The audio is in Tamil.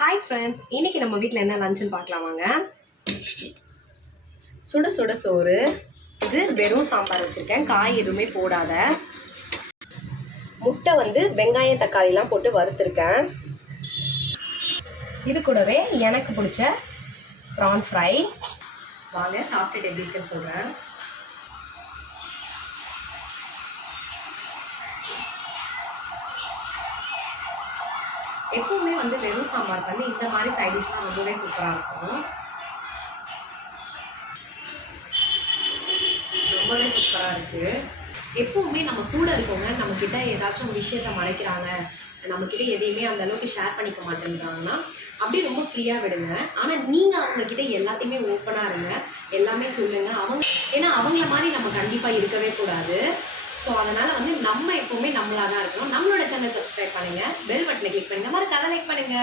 ஹாய் ஃப்ரெண்ட்ஸ், இன்னைக்கு நம்ம வீட்டில் என்ன லஞ்சுன்னு பார்க்கலாம் வாங்க. சுட சுட சோறு. இது வெறும் சாம்பார் வச்சுருக்கேன், காய் எதுவுமே போடாத. முட்டை வெங்காயம் தக்காளிலாம் போட்டு வறுத்துருக்கேன். இது கூடவே எனக்கு பிடிச்ச ப்ரான் ஃப்ரை. வாங்க சாப்பிட்டுட்டு எப்படி இருக்குன்னு சொல்கிறேன். எப்பவுமே வெறும் சாம்பார் இந்த மாதிரி சைட் டிஷ்லாம் ரொம்பவே சூப்பராக இருக்கும். ரொம்பவே சூப்பராக இருக்குது. எப்பவுமே நம்ம கூட இருக்கவங்க நம்மக்கிட்ட ஏதாச்சும் ஒரு விஷயத்த மறைக்கிறாங்க, நம்மக்கிட்ட எதையுமே அந்த அளவுக்கு ஷேர் பண்ணிக்க மாட்டேங்கிறாங்கன்னா அப்படியே ரொம்ப ஃப்ரீயாக விடுங்க. ஆனால் நீங்கள் அவங்கக்கிட்ட எல்லாத்தையுமே ஓப்பனாக இருங்க, எல்லாமே சொல்லுங்கள். ஏன்னா அவங்கள மாதிரி நம்ம கண்டிப்பாக இருக்கவே கூடாது. ஸோ அதனால் நம்ம எப்போவுமே நம்மளாக தான் இருக்கணும். நம்மளோட சேனல் சப்ஸ்கிரைப் பண்ணுங்கள், பெல் பட்டனை கிளிக் பண்ணுங்கள், மறக்காம லைக் பண்ணுங்கள்.